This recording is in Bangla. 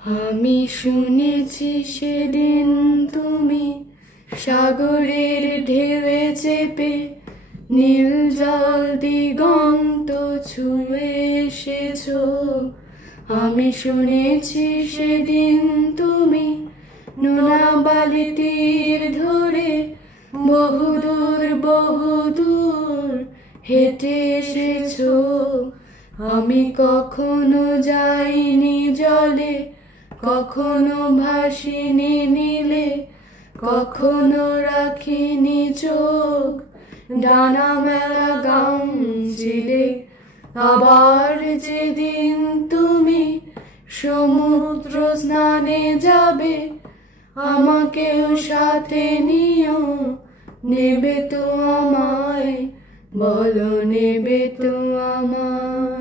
আমি শুনেছি সেদিন তুমি সাগরের ঢেউয়ে চেপে নীল জল দিগন্ত ছুঁয়ে এসেছো। আমি শুনেছি সেদিন তুমি নোনা বালি তীর ধরে বহুদূর বহুদূর হেঁটে এসেছো। আমি কখনো যাইনি জলে, কখনো ভাসিনি নীলে, কখনো রাখিনি চোখ ডানা মেলা গাম ছিলে। আবার যেদিন তুমি সমুদ্র স্নানে যাবে, আমাকেও সাথে নিও। নেবে তো আমায়, বলো নেবে তো আমায়।